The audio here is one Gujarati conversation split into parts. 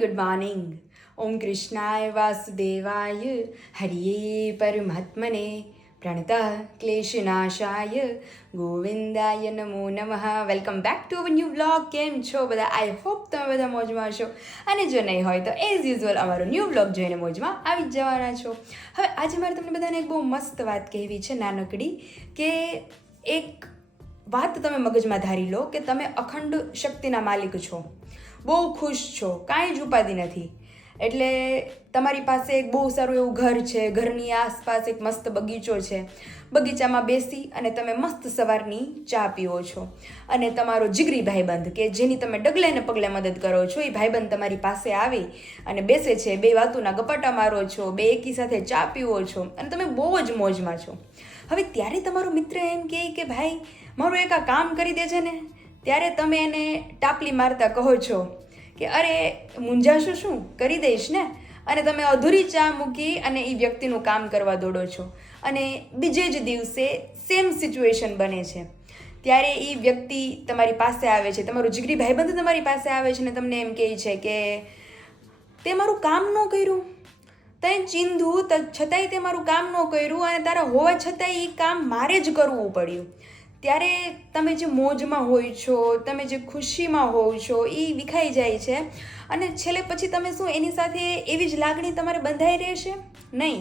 Good morning. ओम कृष्णाय वासुदेवाय हरिये परमात्मने प्रणतः क्लेशनाशाय ગોવિંદાય નમો નમઃ. Welcome back to our new vlog. કેમ છો બધા? આઈ હોપ તમે બધા મોજમાં હશો, અને જો નહીં હોય તો એઝ યુઝ્યુઅલ અમારો ન્યૂ વ્લોગ જોઈને મોજમાં આવી જ જવાના છો. હવે આજે મારે તમને બધાને એક બહુ મસ્ત વાત કહેવી છે, નાનકડી, કે એક વાત તમે મગજમાં ધારી લો કે તમે અખંડ શક્તિના માલિક છો, બહુ ખુશ છો, કાંઈ જ ઉપાધિ નથી. એટલે તમારી પાસે એક બહુ સારું એવું ઘર છે, ઘરની આસપાસ એક મસ્ત બગીચો છે, બગીચામાં બેસી અને તમે મસ્ત સવારની ચા પીવો છો, અને તમારો જીગરી ભાઈબંધ કે જેની તમે ડગલે ને પગલે મદદ કરો છો, એ ભાઈબંધ તમારી પાસે આવી અને બેસે છે, બે વાતોના ગપાટા મારો છો, બે એકી સાથે ચા પીવો છો, અને તમે બહુ જ મોજમાં છો. હવે ત્યારે તમારો મિત્ર એમ કહે કે ભાઈ મારું એક આ કામ કરી દે છે ને, ત્યારે તમે એને ટાપલી મારતા કહો છો કે અરે મૂંઝાશો શું, કરી દઈશ ને, અને તમે અધૂરી ચા મૂકી અને એ વ્યક્તિનું કામ કરવા દોડો છો, અને બીજે જ દિવસે સેમ સિચ્યુએશન બને છે. ત્યારે એ વ્યક્તિ તમારી પાસે આવે છે, તમારો જીગરી ભાઈબંધ તમારી પાસે આવે છે ને તમને એમ કહે છે કે તે મારું કામ ન કર્યું, તે ચીંધું છતાંય તે મારું કામ ન કર્યું, અને તારા હોવા છતાંય એ કામ મારે જ કરવું પડ્યું. ત્યારે તમે જે મોજમાં હોય છો, તમે જે ખુશીમાં હોવ છો, એ વિખાઈ જાય છે, અને છેલ્લે પછી તમે શું એની સાથે એવી જ લાગણી તમારે બંધાઈ રહેશે નહીં.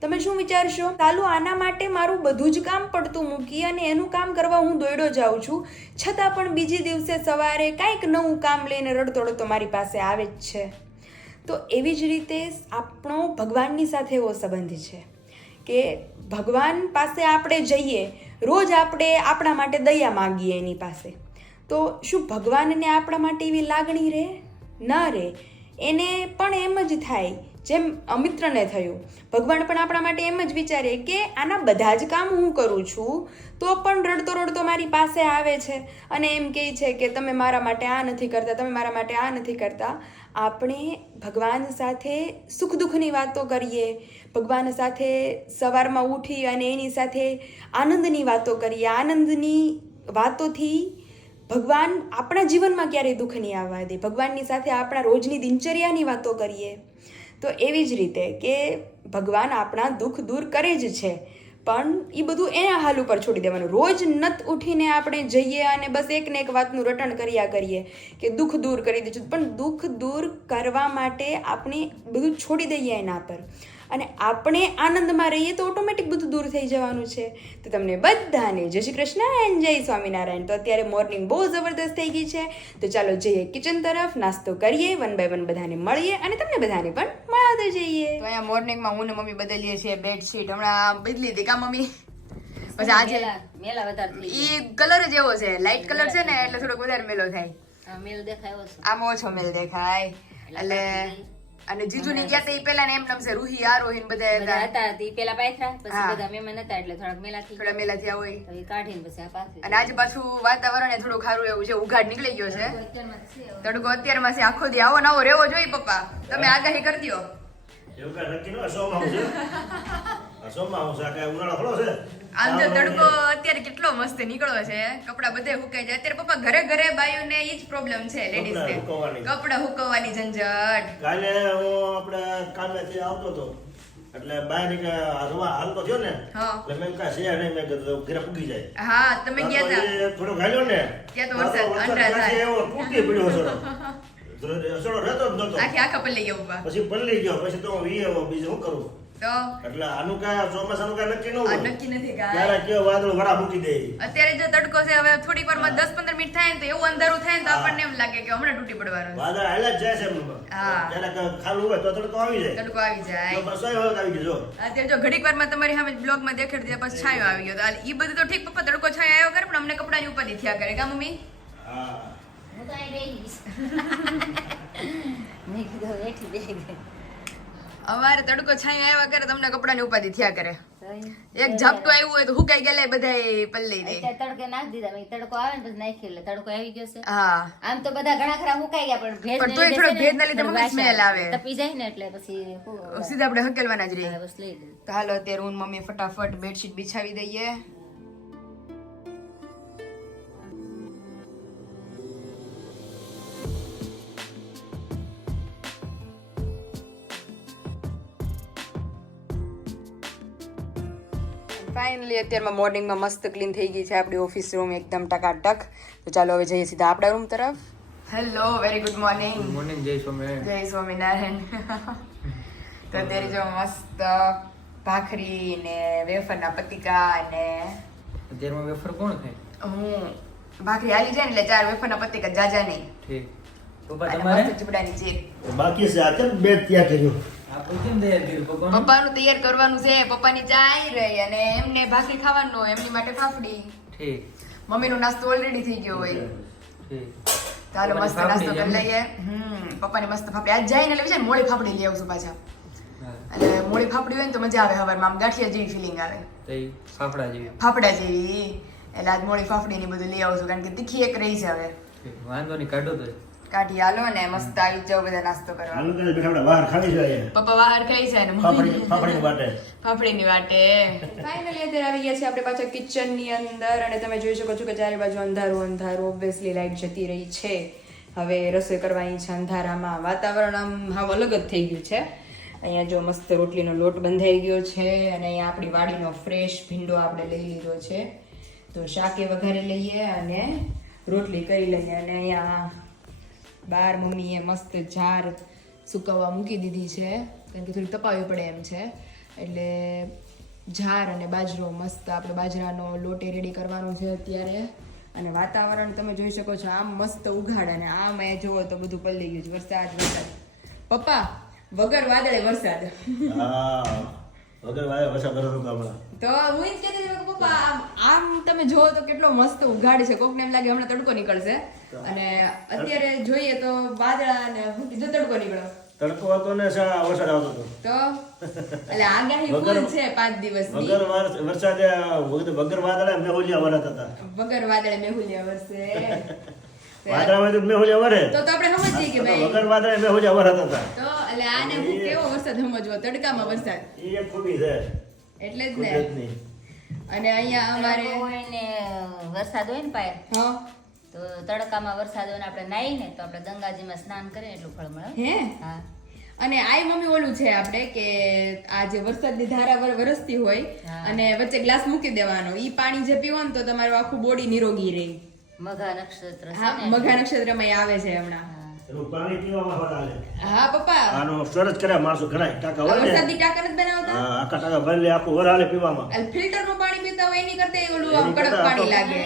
તમે શું વિચારશો, ચાલુ આના માટે મારું બધું જ કામ પડતું મૂકી અને એનું કામ કરવા હું દોડ્યો જાઉં છું, છતાં પણ બીજી દિવસે સવારે કાંઈક નવું કામ લઈને રડતો રડતો મારી પાસે આવે જ છે. તો એવી જ રીતે આપણો ભગવાનની સાથે એવો સંબંધ છે કે ભગવાન પાસે આપણે જઈએ, રોજ આપણે આપણા માટે દયા માગીએ એની પાસે, તો શું ભગવાનને આપણા માટે એવી લાગણી રહે? ન રહે. એને પણ એમ જ થાય જેમ અમિત્રને થયું. ભગવાન પણ આપણા માટે એમ જ વિચારે કે આના બધા જ કામ હું કરું છું, તો પણ રડતો રડતો મારી પાસે આવે છે અને એમ કહે છે કે તમે મારા માટે આ નથી કરતા, તમે મારા માટે આ નથી કરતા. આપણે ભગવાન સાથે સુખ દુઃખની વાતો કરીએ, ભગવાન સાથે સવારમાં ઉઠી અને એની સાથે આનંદની વાતો કરીએ. આનંદની વાતોથી ભગવાન આપણા જીવનમાં ક્યારેય દુઃખ નહીં આવવા દે. ભગવાનની સાથે આપણા રોજની દિનચર્યાની વાતો કરીએ. તો એવી જ રીતે કે ભગવાન આપણા દુઃખ દૂર કરે જ છે, પણ એ બધું એના હાલ ઉપર છોડી દેવાનું. રોજ નત ઉઠીને આપણે જઈએ અને બસ એક ને એક વાતનું રટણ કર્યા કરીએ કે દુઃખ દૂર કરી દઈશું, પણ દુઃખ દૂર કરવા માટે આપણે બધું છોડી દઈએ એના પર, અને આપણે આનંદમાં રહીએ તો ઓટોમેટિક બધું દૂર થઈ જવાનું છે. તો તમને બધાને જય શ્રી કૃષ્ણ એન્ડ જય સ્વામિનારાયણ. તો અત્યારે મોર્નિંગ બહુ જબરદસ્ત થઈ ગઈ છે, તો ચાલો જઈએ કિચન તરફ, નાસ્તો કરીએ, વન બાય વન બધાને મળીએ અને તમને બધાને પણ મળાવતા જઈએ. તો અહીંયા મોર્નિંગમાં હું ને મમ્મી બદલીએ છીએ બેડશીટ. હમણાં બદલી હતી કા મમ્મી? પછી આજે મેલા વધારે ઈ કલર જ એવો છે, લાઈટ કલર છે ને, એટલે થોડોક વધારે મેલો થાય. મેલ દેખાય આમ ઓછો મેલ દેખાય. એટલે અને જીજુ ની ગયા ઈ પેલા ને એમ નમસે રૂહી આરોહીન બધા હતા તી પેલા પાથરા, પછી બધા મહેમાન હતા એટલે થોડા મેલા થયા હોય, તો ઈ કાઢીને પછી આ પાથરી. અને આજે પાછું વાતાવરણ થોડું ખારું એવું છે, ઉઘાડ નીકળી ગયો છે, તડકો અત્યારમાં છે, આખો દી આવો નવો રહેવો જોઈએ. પપ્પા તમે આગાહી કરી દો. એવું કઈ નક્કી ન સોમાં છે, સોમાં છે કે ઉનાળો થોડો છે. આમ તો તડકો અત્યારે કેટલો મસ્ત નીકળો છે, કપડા બધે હુકાઈ જાય. અત્યારે પપ્પા ઘરે ઘરે બાયુને ઈ જ પ્રોબ્લેમ છે, લેડીઝ ને કપડા હુકવવાની ઝંઝટ. કાલે હું આપણે કામેથી આવતો હતો, એટલે બહાર નીકળ્યા હાલતો થયો ને, એટલે મેં કાંઈ છે નહીં, મેં કીધું ઘરે પૂગી જાય. હા તમે ગયા હતા થોડો ગાલ્યો ને, ત્યાં તો વરસાદ એવો તૂટી પડ્યો અસડો, અસડો રહેતો જ નતો, આખા પલ્લી ગયો. પછી પલળી ગયો, પછી તો બીજું શું કરું? તો એટલે આનું કાંઈ ચોમાસાનું કાંઈ નક્કી ન હોય, નક્કી નથી. ત્યારે કેવો વાદળ વરા મૂકી દે. અત્યારે જો તડકો છે, હવે થોડીક વારમાં 10-15 મિનિટ થાય ને તો એવું અંધારું થાય ને તો આપણને એમ લાગે કે હમણાં તૂટી પડવાનું છે. વાદળ હાલ્યા જ જાય છે, જ્યારે ખાલું હોય તો તડકો આવી જાય, તડકો આવી જાય. બસ આવી ગયો. અત્યારે જો ઘડીક વારમાં તમારી સામે બ્લોગમાં દેખાડી દે, પછી છાંયો આવી ગયો. તો ઈ બધું તો ઠીક, પપ્પા તડકો છાંયો આવ્યો કરે, પણ અમને કપડાની ઉપાધિ થયા કરે કા મમ્મી? હા હું તો અહીં બેહીશ. મેં કીધું બેઠી બેહી ગઈ. અમારે તડકો છાંયો આવ્યા કરે, તમને કપડાની ઉપાધિ થયા કરે. એક ઝાપટું આવ્યું હોય તો હુકાઈ ગયેલા બધાય પલ્લી દે. અત્યારે તડકે નાખી દીધા, મેં તડકો આવે ને પછી નાખી, એટલે તડકો આવી ગયો છે. હા આમ તો બધા ઘણા ખરા હુકાઈ ગયા, પણ ભેજ પણ તોય થોડો ભેજના લીધે મમ્મી સ્મેલ આવે, તપી જાય ને એટલે પછી સીધા આપણે હકેલવાના જ રહીએ. બસ લઈ લીધું. તો હાલો અત્યારે હું મમ્મી ફટાફટ બેડશીટ બિછાવી દઈએ. ફાઇનલી અત્યારમાં મોર્નિંગમાં મસ્ત ક્લીન થઈ ગઈ છે આપણી ઓફિસ રૂમ એકદમ ટકાટક. તો ચાલો હવે જઈએ સીધા આપણા રૂમ તરફ. Hello, very good morning. Morning, જય સ્વામિનારાયણ. જય સ્વામિનારાયણ. તો અત્યારે જો મસ્ત ભાખરી ને વેફરના પતિકા ને અત્યારમાં વેફર કોણ ખાય? હું ભાખરી હાલી જાય ને એટલે 4 વેફરના પતિકા જાજા નહીં. ઠીક. પપ્પા અને તમારે મસ્ત ચૂપડાની ચીર. બાકી છે આ કેમ બેડ ત્યાં કર્યું આપણે કેમ તૈયાર કર્યું પપ્પાનું? પપ્પાનું તૈયાર કરવાનું છે. પપ્પાની ચા આવી રહી અને એમને ભાખરી ખાવાનું હોય, એમની માટે ફાફડી. ઠીક મમ્મીનો નાસ્તો ઓલરેડી થઈ ગયો હોય. ઠીક. ચાલો મસ્ત પપ્પાની નાસ્તો ફાફડી કરી લઈએ. પપ્પાની મસ્ત ફાફડી આજ જાય ને એટલે વિચાર મોળી ફાફડી લઈ આવશું પાછા. હા. એટલે મોળી ફાફડી હોય ને તો મજા આવે. હવારમાં આમ ગાંઠિયા જેવી ફિલિંગ આવે, તો ઈ ફાફડા જેવી. ફાફડા જેવી. એટલે આજ મોળી ફાફડી ની બધું લઈ આવશું કારણ કે તીખી એક રહી છે. હવે ઠીક. વાંધો નહીં, કાઢો તો. કાઢી હાલો ને મસ્ત આવી જાવ બધા નાસ્તો કરવા. હાલો તો બેઠા આપણે બહાર ખાલી છે અહીંયા. પપ્પા બહાર ખાઈ છે ને ફાફડીની વાટે ફાફડીની વાટે. ફાઇનલી અત્યારે આવી ગયા છે આપણે પાછા કિચન ની અંદર અને તમે જોઈ શકો છો કે ચારે બાજુ અંધારું અંધારું. ઓબ્વિયસલી લાઈટ જતી રહી છે. હવે રસોઈ કરવાની છે અંધારામાં. વાતાવરણ આમ હાવ અલગ જ થઈ ગયું છે. અહીંયા જો મસ્ત રોટલીનો લોટ બંધાઈ ગયો છે અને અહીંયા આપણી વાડીનો ફ્રેશ ભીંડો આપણે લઈ લીધો છે. તો શાકે વઘારી લઈએ અને રોટલી કરી લઈએ. અને અહીંયા બાર મમ્મીએ મસ્ત જાર સુકવવા મૂકી દીધી છે કારણ કે થોડી તપાવવી પડે એમ છે. એટલે જાર અને બાજરો મસ્ત આપણે બાજરાનો લોટે રેડી કરવાનો છે અત્યારે. અને વાતાવરણ તમે જોઈ શકો છો આમ મસ્ત ઉઘાડ અને આમ એ જોવો તો બધું પલળી ગયું છે. વરસાદ વરસાદ પપ્પા વગર વાદળે વરસાદ. હા વગર વાય વસા કરો છો હમણાં તો હું જ કહેતી હતી કે પપ્પા આમ તમે જોવો તો કેટલો મસ્ત ઉઘાડ છે. કોકને એમ લાગે હમણાં તડકો નીકળશે અને અત્યારે જોઈએ તો વાદળા અને જો તડકો નીકળ્યો. તડકો હતો ને વરસાદ આવતો હતો તો એટલે આગાહી ફૂલ છે 5 દિવસની. વગર વાદળે મેહુલિયા વરત હતા. વગર વાદળે મેહુલિયા વરસે. વાદળામાં તો મેહુલિયા વરે તો આપણે સમજીએ કે ભાઈ વગર વાદળે મેહુલિયા વરત હતા. તો એટલે આને હું કેવો વરસાદ સમજવો, તડકામાં વરસાદ એ એક ખૂબી છે એટલે જ ને. કુદરતની. અને અહીંયા અમારે હોય ને વરસાદ હોય ને પાયર હા તો તડકામાં વરસાદ હોય ને આપણે નાહીએ ને તો આપણે ગંગાજીમાં સ્નાન કરીએ એટલું ફળ મળે. હે હા. અને આઈ મમ્મી ઓલું છે આપણે કે આ જે વરસાદની ધારા વરસતી હોય હા. અને વચ્ચે ગ્લાસ મૂકી દેવાનો. ઈ પાણી જે પીવો ને તો તમારું આખું બોડી નિરોગી રહે. મઘા નક્ષત્ર છે હા ને. મઘા નક્ષત્રમાં આવે છે હમણાં. હા. એનું પાણી પીવામાં હોત હાલે. હા પપ્પા આનો સ્ટોરેજ કર્યા માણસો ઘણા ટાંકા હોય ને વરસાદી ટાંકા નથી બનાવતા. હા, આખા ટાંકા ભરી લે આખું વર હાલે પીવામાં. ફિલ્ટર નું પાણી પીતા હોય એની કરતા ઓલું આમ એની કડક કરતા પાણી આ લાગે.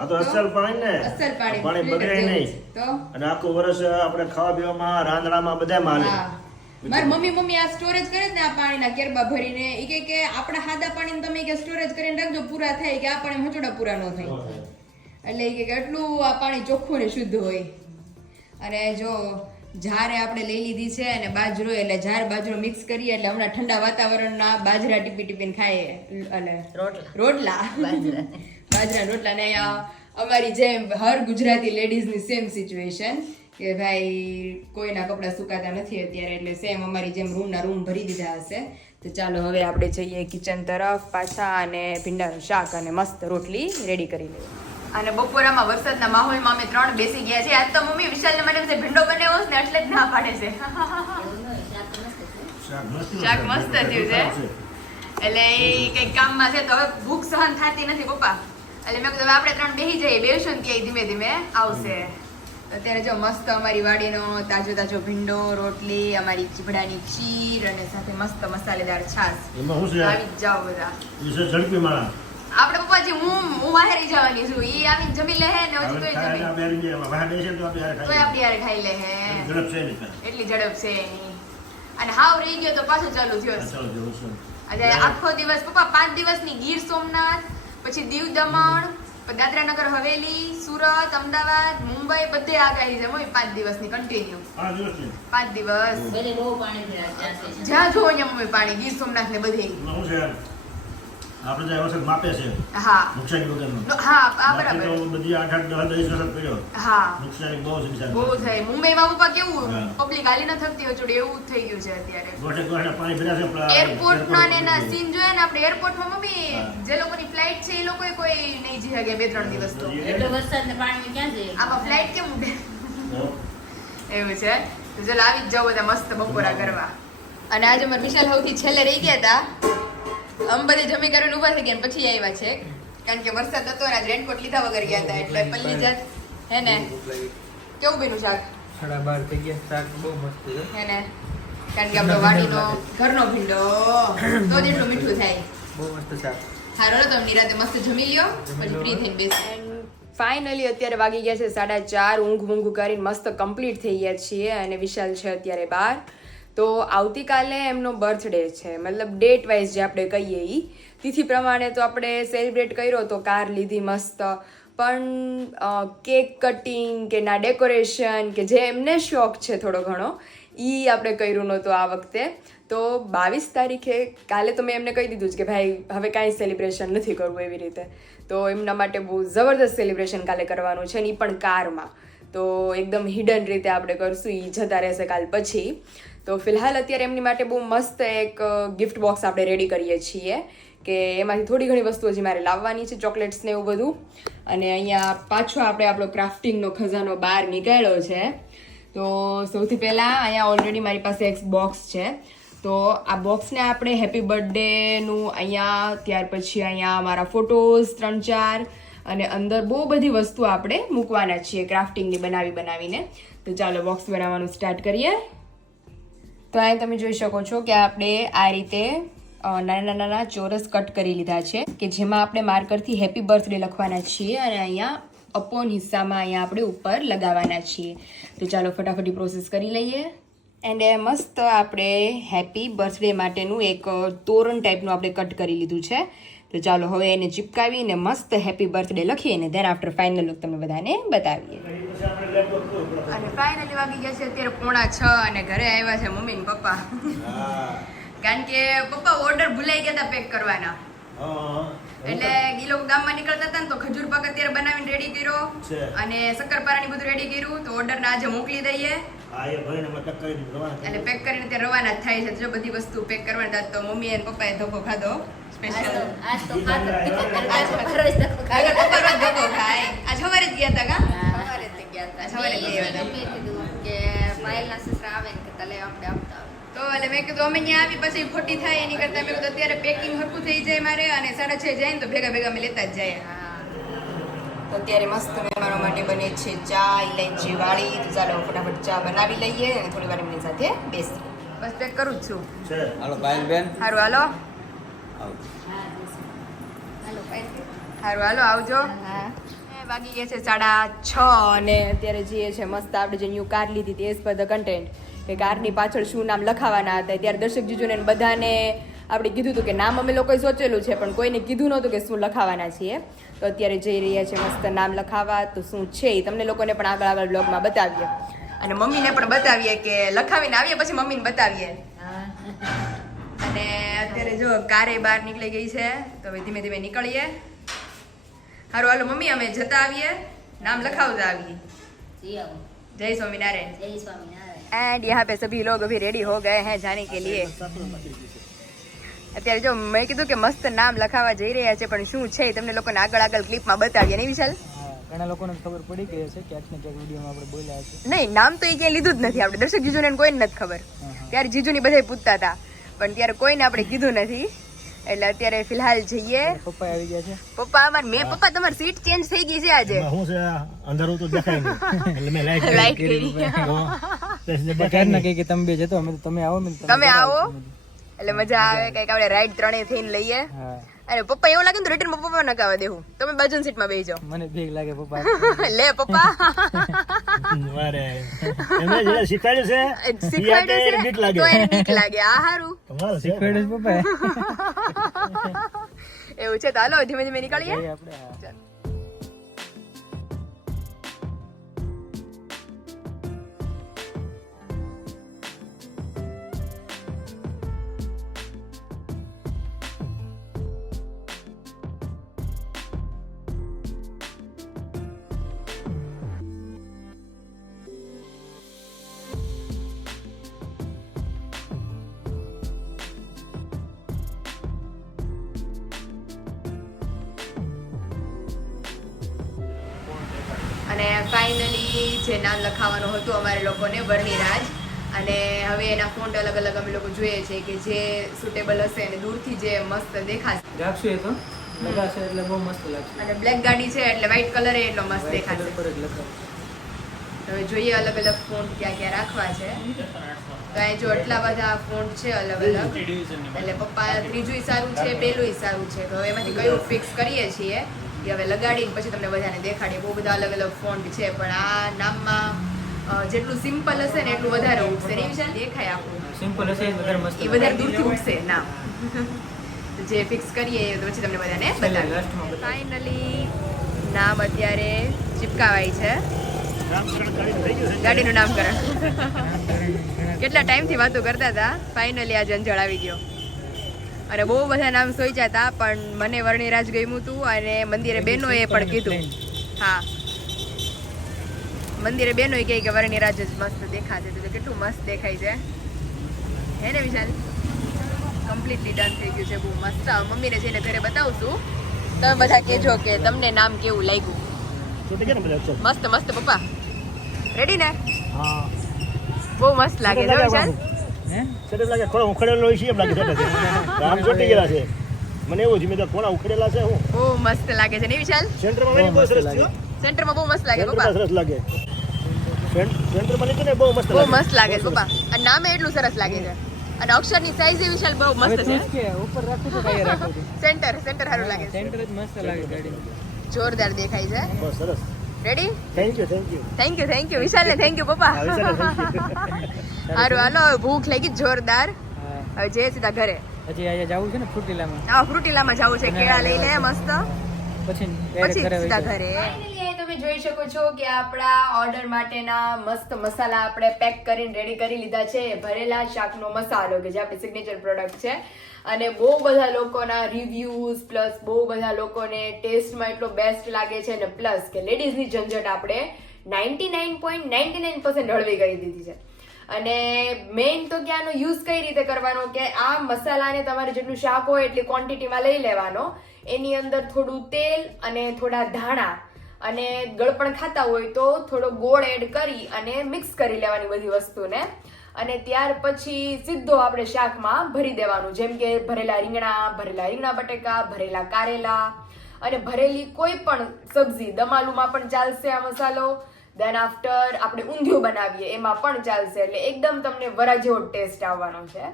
આ તો અસલ પાણી ને અસલ પાણી પાણી filter બગડે જેવું નહીં. જ. તો અને આખું વર્ષ આપણે ખાવા પીવામાં રાંધણામાં બધામાં હાલે. હા મારી મમ્મી આ સ્ટોરેજ કરે ને આ પાણીના કેરબા ભરીને ઈ કે આપણા સાદા પાણીને તમે કે સ્ટોરેજ કરીને રાખજો પૂરા થાય કે આ પાણી મચોડા પૂરા ન થાય. એટલે ઈ કે એટલું આ પાણી ચોખ્ખું ને શુદ્ધ હોય. અને જો જારે આપણે લઈ લીધી છે અને બાજરો એટલે જાર બાજરો મિક્સ કરીએ એટલે હમણાં ઠંડા વાતાવરણના બાજરા ટીપી ટીપીને ખાઈએ. અને રોટલા બાજરા રોટલા. ને અહીંયા અમારી જેમ હર ગુજરાતી લેડીઝની સેમ સિચ્યુએશન કે ભાઈ કોઈના કપડાં સુકાતા નથી અત્યારે એટલે સેમ અમારી જેમ રૂમ ભરી દીધા હશે. તો ચાલો હવે આપણે જઈએ કિચન તરફ પાછા અને ભીંડાનું શાક અને મસ્ત રોટલી રેડી કરી લઈએ. અને બપોરામાં વરસાદના માહોલમાં અમે 3 બેસી ગયા છે. આજ તો મમ્મી વિશાલને મને એમ ભીંડો બનાવ્યો ને એટલે જ ના પાડે છે. શાક મસ્ત થયું છે. એટલે એ કઈક કામમાં છે તો હવે ભૂખ સહન થતી નથી પપ્પા. એટલે મેં કીધું આપણે 3 બેસી જઈએ, બેસું ને ત્યાં ધીમે ધીમે આવશે. અત્યારે જો મસ્ત અમારી વાડીનો તાજો ભીંડો, રોટલી, અમારી ચીભડાની ચીર અને સાથે મસ્ત મસાલેદાર છાશ. એમાં શું છે આવી જ જાઓ બધા. એ છે ઝડપી માણસ. આપણે પપ્પાજી હું વાહેરી જવાની છું. ઈ આવીને જમી લે હે ને હજુ તોય ખાઈને જમી આ બેરી ગયા, બહાર બેસે તો આપણે હારે તોય ખાઈએ. આપણી હારે ખાઈ લે હે. ઝડપ છે નહીં. એટલી ઝડપ છે એની. અને હાવ રહી ગયો તો પાછો ચાલુ થયો છે. ચાલો જવું છે. આજે આખો દિવસ પપ્પા 5 દિવસની ગીર સોમનાથ, પછી દીવ દમણ, પછી દાદરાનગર હવેલી, સુરત, અમદાવાદ, મુંબઈ બધે આગાહી છે. 5 દિવસની કન્ટિન્યુ 5 દિવસથી 5 દિવસ બધે બહુ પાણી ભરાય છે. જ્યાં જોવો ત્યાં મમ્મી પાણી. ગીર સોમનાથ ને બધે. એમાં શું છે આપણે જે વરસાદ માપે છે હા નુકસાની વગરનો. હા બાકી બરાબર. તો બધી 8-8, 10 વરસાદ પડ્યો હા નુકસાની બહુ છે. બહુ થાય. મુંબઈમાં પપ્પા કેવું હા. પબ્લિક હાલી ન થકતી હોય ચોડી એવું જ થઈ ગયું છે અત્યારે. ગોઠે ગોઠે પાણી ભર્યા છે આપણા એરપોર્ટ ના ને એના airport સીન જોઈએ ને આપણે એરપોર્ટમાં મમ્મી હા. જે લોકોની ફ્લાઇટ છે એ લોકોએ કોઈ નહીં જઈ શકે 2-3 દિવસ તો. એટલો વરસાદ ને પાણી ક્યાં જઈએ? આમાં ફ્લાઇટ કેમ ઉડે હા. એવું છે. તો ચાલ આવી જ જાઓ બધા મસ્ત બપોરા કરવા. અને આજે અમારે વિશાલ સૌથી છેલ્લે રહી ગયા હતા અમે બધી જમી કરીને ઊભા થઈ ગયા ને પછી આવ્યા છે કારણ કે વરસાદ હતો ને રેનકોટ લીધા વગર ગયા હતા એટલે પલ્લી જાત હે ને કેવું બન્યું શાક 12:30 થઈ ગયા. શાક બહુ મસ્ત છે. હે ને કારણ કે આપણો વાડીનો ઘરનો ભીંડો તો જ એટલું મીઠું થાય. બહુ મસ્ત શાક. હારો તમે નિરાતે મસ્ત જમી લ્યો પછી ફ્રી થઈને બેસી. ફાઇનલી અત્યારે વાગી ગયા છે 4:30. ઊંઘ કરીને મસ્ત કમ્પ્લીટ થઈ ગયા છીએ અને વિશાલ છે અત્યારે બહાર. તો આવતીકાલે એમનો બર્થડે છે, મતલબ ડેટ વાઇઝ જે આપણે કહીએ એ તિથિ પ્રમાણે તો આપણે સેલિબ્રેટ કર્યો તો કાર લીધી મસ્ત, પણ કેક કટિંગ કે ના ડેકોરેશન કે જે એમને શોખ છે થોડો ઘણો એ આપણે કર્યું નહોતું આ વખતે. તો 22 તારીખે કાલે તો મેં એમને કહી દીધું છે કે ભાઈ હવે કાંઈ સેલિબ્રેશન નથી કરવું એવી રીતે. તો એમના માટે બહુ જબરદસ્ત સેલિબ્રેશન કાલે કરવાનું છે ને એ પણ કારમાં. તો એકદમ હિડન રીતે આપણે કરશું, એ જતા રહેશે કાલ પછી. તો ફિલહાલ અત્યારે એમની માટે બહુ મસ્ત એક ગિફ્ટ બોક્સ આપણે રેડી કરીએ છીએ કે એમાંથી થોડી ઘણી વસ્તુઓ જે મારે લાવવાની છે, ચોકલેટ્સ ને એવું બધું. અને અહીંયા પાછો આપણે આપણો ક્રાફ્ટિંગનો ખજાનો બહાર નીકળ્યો છે. તો સૌથી પહેલાં અહીંયા ઓલરેડી મારી પાસે એક બોક્સ છે. તો આ બોક્સને આપણે હેપી બર્થડેનું અહીંયા, ત્યાર પછી અહીંયા મારા ફોટોઝ 3-4 અને અંદર બહુ બધી વસ્તુ આપણે મૂકવાના છીએ ક્રાફ્ટિંગની બનાવીને. તો ચાલો બોક્સ બનાવવાનું સ્ટાર્ટ કરીએ. તો અહીં તમે જોઈ શકો છો કે આપણે આ રીતે નાના ચોરસ કટ કરી લીધા છે કે જેમાં આપણે માર્કરથી હેપી બર્થડે લખવાના છીએ અને અહીંયા અપોન હિસ્સામાં અહીંયા આપણે ઉપર લગાવવાના છીએ. તો ચાલો ફટાફટી પ્રોસેસ કરી લઈએ. એન્ડ એ મસ્ત આપણે હેપી બર્થડે માટેનું એક તોરણ ટાઈપનું આપણે કટ કરી લીધું છે. તો ચાલો હવે એને ચિપકાવીને મસ્ત હેપી બર્થડે લખીને દેન આફ્ટર ફાઇનલ લુક તમને બધાને બતાવીએ. અને ફાઇનલી વાગી ગયા છે અત્યારે 5:45 અને ઘરે આવ્યા છે મમ્મી ને પપ્પા. કારણ કે પપ્પા ઓર્ડર ભૂલાઈ ગયા હતા પેક કરવાના. એટલે એ લોકો ગામમાં નીકળતા હતા ને તો ખજૂર પાક અત્યારે બનાવીને રેડી કર્યો અને શક્કરપારાની બધું રેડી કર્યું. તો ઓર્ડર આજે મોકલી દઈએ એટલે પેક કરીને ત્યાં રવાના જ થાય છે. જો બધી વસ્તુ પેક કરવાની હતા તો મમ્મી અને પપ્પાએ ધોકો ખાધો સ્પેશિયલ. આજ સવારે જ ગયા હતા કા સવારે જ ગયા હતા કે પાયલના સસરા આવે ને કે તલે આપણે આપતા તો એટલે મેં કીધું અમે ત્યાં આવી પછી ખોટી થાય એની કરતા મેં કીધું અત્યારે પેકિંગ હરખું થઈ જાય મારે અને 6:30 જાય ને તો ભેગા અમે લેતા જ જાય. તો અત્યારે મસ્ત મહેમાનો માટે બને છે ચા ઇલાયચી વાળી. તો ચાલો ફટાફટ ચા બનાવી લઈએ અને થોડી વાર એમની સાથે બેસી. બસ પેક કરું જ છું. હાલો પાયલ બેન. સારું હાલો સારું હાલો આવજો. વાગી ગયા છે 6:30 અને અત્યારે જઈએ છે મસ્ત આપણે જે ન્યૂ કાર લીધી હતી એઝ પર ધ કન્ટેન્ટ કે કારની પાછળ શું નામ લખાવાના હતા. ત્યારે દર્શક જીજુને બધાને આપણે કીધું હતું કે નામ અમે લોકોએ સોચેલું છે પણ કોઈને કીધું નહોતું કે શું લખાવાના છીએ. તો અત્યારે જઈ રહ્યા છે મસ્ત નામ લખાવા. તો શું છે એ તમને લોકોને પણ આગળ બ્લોગમાં બતાવીએ અને મમ્મીને પણ બતાવીએ કે લખાવીને આવીએ પછી મમ્મીને બતાવીએ. અને અત્યારે જો કારે બહાર નીકળી ગઈ છે તો હવે ધીમે ધીમે નીકળીએ. સારું હાલો મમ્મી અમે જતા આવીએ, નામ લખાવતા આવીએ. जय स्वामीनारायण. जय स्वामीनारायण. एंड यहाँ पे सभी लोग अभी रेडी हो गए हैं जाने के लिए. અત્યારે જો મેં કીધું કે મસ્ત નામ લખાવા જઈ રહ્યા છે પણ શું છે તમને લોકોને આગળ ક્લિપમાં બતાવીએ નહીં વિશાલ? ઘણા લોકોને ખબર પડી ગઈ છે ક્યાંક ને ક્યાંક વિડીયોમાં આપણે બોલ્યા છે. નહીં નામ તો એ ક્યાંય લીધું જ નથી આપણે. દર્શક જીજુને કોઈને નથી ખબર. ત્યારે જીજુની બધા પૂછતા હતા પણ ત્યારે કોઈને આપણે કીધું નથી. એટલે અત્યારે ફિલહાલ જઈએ. પપ્પા આવી ગયા છે. પપ્પા પપ્પા તમારી સીટ ચેન્જ થઈ ગઈ છે આજે. હું છે અંધારું તો દેખાય નહીં એટલે મેં લાઈટ કરી. બધાને કહે કે તમે બે જતો અમે તમે આવો તમે આવો એટલે મજા આવે. કઈક આપણે રાઈડ 3 થઈને લઈએ. અરે પપ્પા એવું લાગે ને તો રિટર્ન પપ્પા નકાવા દેવું. તમે બાજુની સીટમાં બેસી જાઓ. મને ભીખ લાગે પપ્પા. લે પપ્પા વારે એમને જે શીખવાડ્યું છે શીખવાડ્યું બીક છે લાગે તો એને બીક લાગે. આ હારું તમારું શીખવાડ્યું પપ્પા. એવું છે. તો હાલો ધીમે ધીમે નીકળીએ આપણે. ચાલો. અને ફાઇનલી જે નામ લખાવાનું હતું અમારે લોકોને વર્ણિરાજ અને હવે એના ફોન્ટ અલગ અલગ અમે લોકો જોઈએ છે કે જે સુટેબલ હશે અને દૂરથી જે મસ્ત દેખાશે. રાખશું એ તો લગાશે એટલે બહુ મસ્ત લાગશે. અને બ્લેક ગાડી છે એટલે વ્હાઈટ કલર એટલો મસ્ત દેખાશે. ઉપર જ લગાવશું. હવે જોઈએ અલગ અલગ ફોન્ટ ક્યાં ક્યાં રાખવા છે. તો અહીં જો આટલા બધા ફોન્ટ છે અલગ અલગ, એટલે પપ્પા ત્રીજું સારું છે, પેલું સારું છે. તો હવે એમાંથી કયું ફિક્સ કરીએ છીએ એ હવે લગાડીને પછી તમને બધાને દેખાડીએ. બહુ બધા અલગ અલગ ફોન્ટ છે, પણ આ નામમાં જેટલું સિમ્પલ હશે ને એટલું વધારે ઉગશે ને એ વિશે દેખાય આપણું. સિમ્પલ હશે એ વધારે મસ્ત એ વધારે દૂરથી ઉગશે નામ. તો જે ફિક્સ કરીએ તો પછી તમને બધાને બતાવીએ. ફાઇનલી નામ અત્યારે ચિપકાવાય છે, ગાડીનું નામકરણ. કેટલા ટાઈમથી વાતો કરતા હતા, ફાઇનલી આ જંજળ આવી ગયો. અને બહુ બધા નામ સોચ્યા હતા, પણ મને વર્ણિરાજ ગમ્યું હતું અને મંદિરે બહેનોએ પણ કીધું. હા, મંદિરે બહેનોએ કહે કે વર્ણિરાજ જ મસ્ત દેખાશે. તો કેટલું મસ્ત દેખાય છે હે ને વિશાલ? કમ્પ્લીટલી ડન થઈ ગયું છે, બહુ મસ્ત. મમ્મીને જઈને ઘરે બતાવશું. તમે બધા કહેજો કે તમને નામ કેવું લાગ્યું. મસ્ત મસ્ત પપ્પા, રેડી ને? હા, બહુ મસ્ત લાગે છે વિશાલ. સેટ લાગે. કોણ ઉખડેલો છે એમ લાગે છે. આમ ચોટી ગયેલા છે મને એવું છે. મેં તો કોણ ઉખડેલા છે. હું બહુ મસ્ત લાગે છે ને વિશાલ? સેન્ટરમાં મને બહુ સરસ લાગે. સેન્ટરમાં બહુ મસ્ત લાગે પપ્પા. સરસ લાગે. સેન્ટરમાં લીધું ને બહુ મસ્ત બહુ મસ્ત લાગે છે પપ્પા. અને નામે એટલું સરસ લાગે છે. અને અક્ષરની સાઈઝ એ વિશાલ બહુ મસ્ત છે. કે ઉપર રાખું તો કાંઈ રાખું છું. સેન્ટર સારું લાગે છે. સેન્ટર જ મસ્ત લાગે ગાડી. જોરદાર દેખાય છે. બહુ સરસ. Ready? Thank you. Thank you વિશાલને થેન્ક યુ પપ્પા. સારું હાલો, ભૂખ લાગી જોરદાર. હવે જઈએ સીધા ઘરે. હજી અહીંયા જવું છે ને ફ્રૂટીલામાં. હા, ફ્રૂટીલામાં જવું છે. કેળા લઈ લે મસ્ત, પછી પછી ઘરે સીધા ઘરે. તમે જોઈ શકો છો કે આપણા ઓર્ડર માટેના મસ્ત મસાલા આપણે પેક કરીને રેડી કરી લીધા છે. ભરેલા શાકનો મસાલો કે જે આપણી સિગ્નેચર પ્રોડક્ટ છે. અને બહુ બધા લોકોના રિવ્યૂઝ પ્લસ બહુ બધા લોકોને ટેસ્ટમાં એટલો બેસ્ટ લાગે છે. અને પ્લસ કે લેડીઝની ઝંઝટ આપણે 99.99% હળવી કરી દીધી છે. અને મેઇન તો કે આનો યુઝ કઈ રીતે કરવાનો, કે આ મસાલાને તમારે જેટલું શાક હોય એટલી ક્વોન્ટિટીમાં લઈ લેવાનો. એની અંદર થોડું તેલ અને થોડા ધાણા અને ગળપણ ખાતા હોય તો થોડો ગોળ એડ કરી અને મિક્સ કરી લેવાની બધી વસ્તુને. અને ત્યાર પછી સીધો આપણે શાકમાં ભરી દેવાનું. જેમ કે ભરેલા રીંગણા બટેકા, ભરેલા કારેલા અને ભરેલી કોઈ પણ સબ્જી. દમાલુમાં પણ ચાલશે આ મસાલો. દેન આફ્ટર આપણે ઊંધિયું બનાવીએ એમાં પણ ચાલશે. એટલે એકદમ તમને વરા જેવો ટેસ્ટ આવવાનો છે.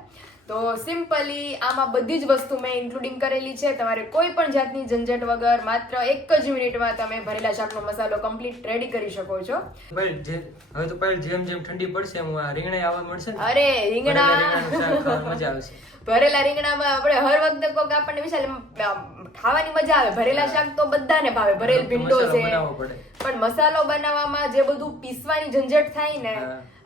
તો સિમ્પલી આમાં બધી જ વસ્તુ મેં ઇન્ક્લુડિંગ કરેલી છે. તમારે કોઈ પણ જાતની ઝંઝટ વગર માત્ર 1 જ મિનિટમાં તમે ભરેલા શાકનો મસાલો કમ્પ્લીટ રેડી કરી શકો છો. હવે તો જેમ ઠંડી પડશે એમ રીંગણા આવવા મળશે ને. અરે રીંગણા મજા આવશે. ભરેલા રીંગણામાં આપણે હર વખતે કોક આપણને વિશાલ ખાવાની મજા આવે. ભરેલા શાક તો બધાને ભાવે. ભરેલ ભીંડો છે, પણ મસાલો બનાવવામાં જે બધું પીસવાની ઝંઝટ થાય ને,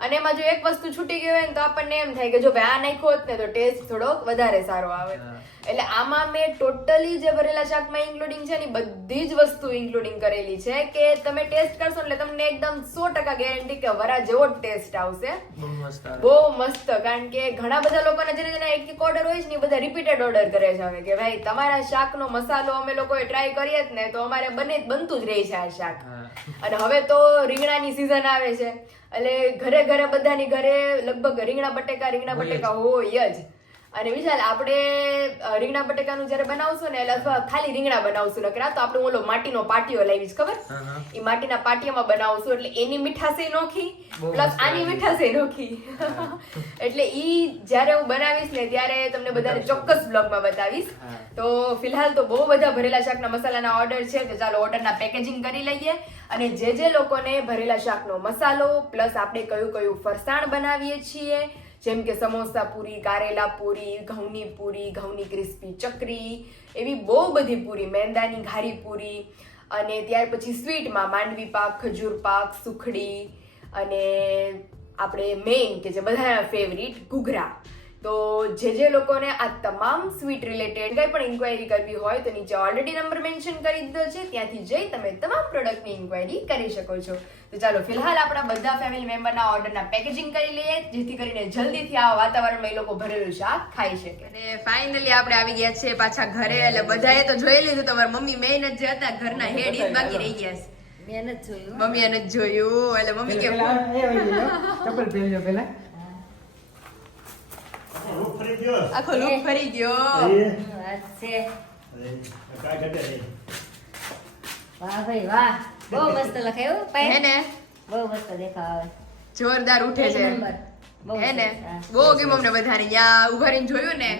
અને એમાં જો એક વસ્તુ છૂટી ગઈ હોય ને તો આપણને એમ થાય કે જો ભાઈ આ નાખ્યો હોત ને તો ટેસ્ટ થોડોક વધારે સારો આવે. એટલે આમાં મેં ટોટલી જે ભરેલા શાકમાં ઇન્ક્લુડિંગ છે ને બધી જ વસ્તુ ઇન્ક્લુડિંગ કરેલી છે કે તમે ટેસ્ટ કરશો એટલે તમને એકદમ 100% ગેરંટી કે વરા જેવો જ ટેસ્ટ આવશે. બહુ મસ્ત. કારણ કે ઘણા બધા લોકોના જેને એક ઓર્ડર હોય છે ને એ બધા રિપીટેડ ઓર્ડર કરે છે હવે કે ભાઈ તમારા શાકનો મસાલો અમે લોકોએ ટ્રાય કરીએ જ ને તો અમારે બનતું જ રહે છે આ શાક. અને હવે તો રીંગણાની સિઝન આવે છે એટલે ઘરે બધાની ઘરે લગભગ રીંગણા બટેકા હોય જ. અને વિશાલ આપણે રીંગણા બટેકાનું જયારે બનાવશું ને એટલે અથવા ખાલી રીંગણા બનાવશું નકર તો આપણે ઓલો માટીનો પાટીયો લાવીશ ખબર, એ માટીના પાટીયામાં બનાવશું એટલે એની મીઠાશે નોખી પ્લસ આની મીઠાશે નોખી. એટલે ઈ જયારે હું બનાવીશ ને ત્યારે તમને બધાને ચોક્કસ બ્લોગમાં બતાવીશ. તો ફિલહાલ તો બહુ બધા ભરેલા શાકના મસાલાના ઓર્ડર છે તો ચાલો ઓર્ડરના પેકેજિંગ કરી લઈએ. અને જે લોકોને ભરેલા શાકનો મસાલો પ્લસ આપણે કયું ફરસાણ બનાવીએ છીએ જેમ કે સમોસા પૂરી, કારેલા પૂરી, ઘઉંની પૂરી, ઘઉંની ક્રિસ્પી ચકરી, એવી બહુ બધી પૂરી, મેંદાની ઘારી પૂરી, અને ત્યાર પછી સ્વીટમાં માંડવી પાક, ખજૂર પાક, સુખડી, અને આપણે મેઇન કે જે બધાના ફેવરિટ ઘૂઘરા. તો જે લોકોને આ તમામ સ્વીટ રિલેટેડ કંઈ પણ ઇન્ક્વાયરી કરવી હોય તો નીચે ઓલરેડી નંબર મેન્શન કરી દીધો છે, ત્યાંથી જઈ તમે તમામ પ્રોડક્ટની ઇન્ક્વાયરી કરી શકો છો. તો ચાલો ફિલહાલ આપણા બધા ફેમિલી મેમ્બરના ઓર્ડરના પેકેજિંગ કરી લઈએ જેથી કરીને જલ્દીથી આ વાતાવરણમાં એ લોકો ભરેલું શાક ખાઈ શકે. અને ફાઇનલી આપણે આવી ગયા છે પાછા ઘરે. એટલે બધાએ તો જોઈ લીધું, તમારા મમ્મી મેઇન જ જે હતા ઘરના હેડ ઈ બાકી રહી ગયા છે. મમ્મીએ નથી જોયું એટલે મમ્મી કે ચપ્પલ પહેરજો પહેલા. થયો આખો લુક ફરી ગયો એ વાત છે. કાંઈ ઘટે નહીં. વાહ ભાઈ વાહ, બહુ મસ્ત લખાયું હે પાય. ને બહુ મસ્ત દેખાવ આવે. જોરદાર ઉઠે એક છે નંબર. બહુ હે ને સરસ. હા. બહુ ગેમ અમને બધાને ત્યાં ઉભા રહીને જોયું ને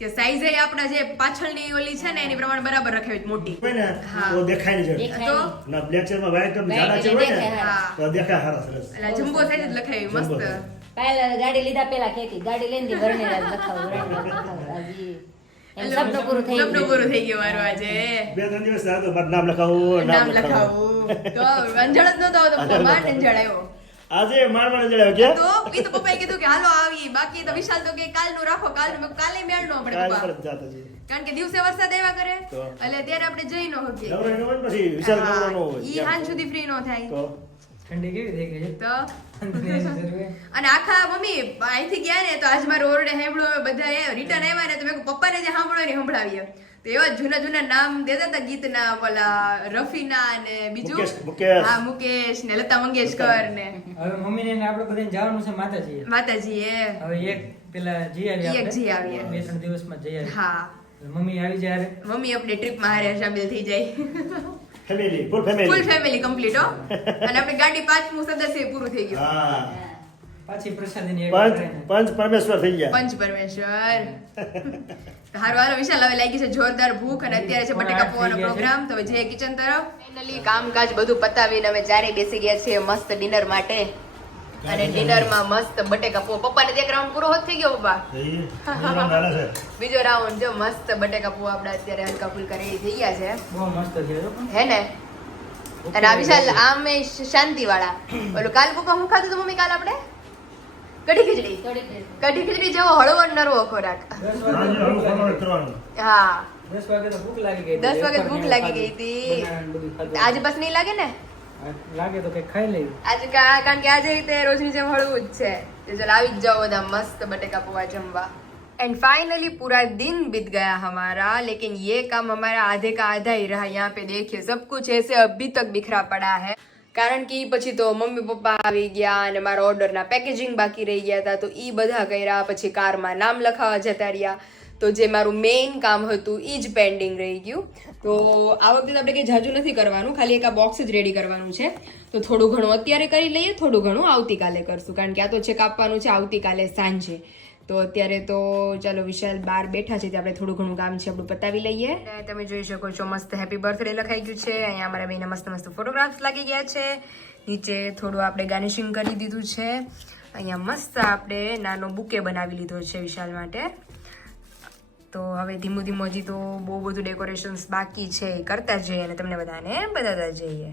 કે સાઈઝ આપણા જે પાછળની ઓલી છે ને એની પ્રમાણે બરાબર રખાવી મોટી હોય ને હા. તો દેખાય નહીં દેખાય તો નહીં. ના બ્લેક ચેરમાં વ્હાઈટ White જાડા ચેર હોય ને દેખાય હા તો દેખાય સારા સરસ. એટલે જમ્બો સાઈઝ જ લખાવી જમ્બો મસ્ત size. પાયલ ગાડી લીધા પેલા કહેતી ગાડી લઈને દી વરણેલા જ લખાવું, વરણેલા જ લખાવું. હજી એમ સપનું પૂરું થઈ સપનું ગયું. પૂરું થઈ ગયું મારું આજે 2-3 દિવસ થયા તો મારું નામ લખાવું નામ લખાવું તો અંજળ જ નતો આવતો માંડ અંજળ આવ્યો આજે મારવાડ જણાવ્યો કે તો ઈ તો પપ્પાએ કીધું કે હાલો આવી બાકી તો વિશાલ તો કે કાલનું રાખો કાલનું મેં કીધું કાલે મેળ નો પડે કાલ પપ્પા પર જાતા છે. કારણ કે દિવસે વરસાદ આવ્યા કરે તો. એટલે ત્યારે આપણે જઈ નો શકીએ નવરો એનો હોય ને પછી વિચાર કરવાનો હોય. ઈ હાંજ સુધી ફ્રી નો થાય તો ઠંડી કેવી થઈ ગઈ છે તો ઠંડીની જરૂર છે. અને આખા મમ્મી અહીંથી ગયા ને તો આજ મારે ઓરડે સાંભળ્યું અમે બધા રિટર્ન આવ્યા ને તો મેં કીધું પપ્પાને જે સાંભળો ને સંભળાવીએ તો એવા જૂના જૂના નામ દેતા હતા ગીતના પેલા રફીના ને બીજું મુકેશ. હા મુકેશ ને લતા મંગેશકર ને હવે મમ્મીને ને આપણે બધાને જવાનું છે માતાજી માતાજી એ હવે એક પેલા જઈ આવી એક આપણે. જઈ આવીએ. 2-3 દિવસમાં જઈ આવી હા મમ્મી આવી જાય હારે. મમ્મી આપણે ટ્રીપમાં હારે શામિલ થઈ જાય ફેમિલી ફૂલ ફૂલ ફેમિલી ફેમિલી કમ્પ્લીટ હો અને આપણી ગાડી 5મું સદસ્ય પૂરું થઈ ગયું હા પાછી પ્રસાદીની એક પંચ ટ્રેન. પંચ પરમેશ્વર થઈ ગયા પંચ પરમેશ્વર હારું હાલો વિશાલ હવે લાગી છે જોરદાર ભૂખ અને અત્યારે છે બટેકા પૌવાનો પ્રોગ્રામ તો હવે જઈએ કિચન તરફ ફાઇનલી કામકાજ બધું પતાવીને અમે ચારે બેસી ગયા છીએ મસ્ત ડિનર માટે અને ડિનરમાં મસ્ત બટેકા પૌવા પપ્પાને એક રાઉન્ડ પૂરો હોત થઈ ગયો પપ્પા જઈએ. નિર્મળ ગાલા છે. બીજો રાઉન્ડ જો મસ્ત બટેકા પૌવા આપણે અત્યારે હલકા ફુલકા રેડી થઈ ગયા છે બહુ મસ્ત છે હો. હે ને અને આ વિશાલ આમ શાંતિ વાળા ઓલું કાલ પપ્પા હું ખાધું હતું મમ્મી કાલ આપણે કઢી ખીચડી થોડીક વાર. કઢી ખીચડી જેવો હળવો અને નરવો ખોરાક 10 સાંજે વાગે હળવું ખાવાનું કરવાનું. હા 10 વાગે તો ભૂખ લાગી ગઈ 10 વાગે ભૂખ લાગી ગઈ હતી. બનાવીને બધું ખાધું. આજે બસ નહીં લાગે ને લાગે તો કઈ ખાઈ લેવી આજે કારણ કે આજે રીતે રોજની જેમ હળવું જ છે તો ચલ આવી જ જાઓ બધા મસ્ત बटेका पोहा जमवा एंड फाइनली पूरा दिन बीत गया हमारा लेकिन ये काम हमारा आधे का आधा ही रहा यहाँ पे देखिए सब कुछ ऐसे अभी तक बिखरा पड़ा है કારણ કે ઈ પછી તો મમ્મી પપ્પા આવી ગયા અને મારા ઓર્ડરના પેકેજિંગ બાકી રહી ગયા હતા તો ઈ બધા કર્યા પછી કારમાં નામ લખાવા જતા રહ્યા તો જે મારું મેઇન કામ હતું ઈ જ પેન્ડિંગ રહી ગયું તો આ વખતે આપણે કંઈ જાજુ નથી કરવાનું ખાલી એક આ બોક્સ જ રેડી કરવાનું છે તો થોડું ઘણું અત્યારે કરી લઈએ થોડું ઘણું આવતીકાલે કરશું કારણ કે આ તો ચેક આપવાનું છે આવતીકાલે સાંજે તો અત્યારે તો ચાલો વિશાલ બહાર બેઠા છે ત્યાં આપણે થોડું ઘણું કામ છે આપણું પતાવી લઈએ અને તમે જોઈ શકો છો મસ્ત હેપી બર્થડે લખાઈ ગયું છે અહીંયા અમારા બેના મસ્ત મસ્ત ફોટોગ્રાફ્સ લાગી ગયા છે નીચે થોડું આપણે ગાર્નિશિંગ કરી દીધું છે અહીંયા મસ્ત આપણે નાનો બુકે બનાવી લીધો છે વિશાલ માટે તો હવે ધીમું ધીમું હજી તો બહુ બધું ડેકોરેશન્સ બાકી છે એ કરતા જઈએ અને તમને બધાને બતાવતા જઈએ